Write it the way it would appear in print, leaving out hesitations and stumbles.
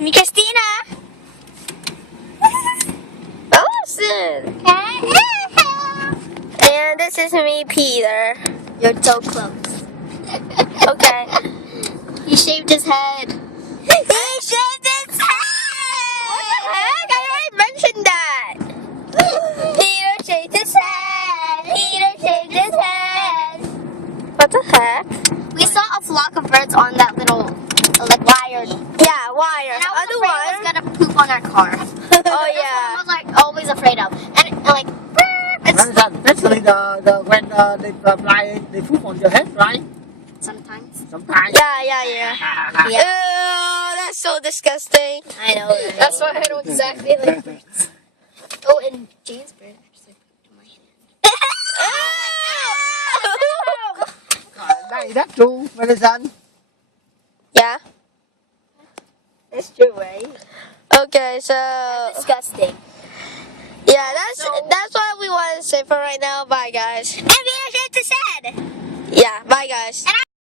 Me, Christina. Austin. And this is me, Peter. You're so close. Okay. He shaved his head. He shaved his head! What the heck? I already mentioned that. Peter shaved his head. Peter shaved his head. What the heck? We saw a flock of birds on that little, wire. Yeah, wire. And I was On the afraid wire. it was gonna poop on our car. Oh, That's what yeah. I was always afraid of. And it's Especially when they fly, they poop on your head, right? sometimes. Sometimes. Yeah. Yeah. Ew, that's so disgusting. I know. Right? That's why I know exactly like birds. Oh, and Jane's bird actually pooped on my hand. Hey, that's true, Melissa. Yeah. It's true, right? Okay, so Disgusting. yeah, that's what we want to say for right now. Bye, guys. And Peter shaved his head. Yeah, bye, guys. And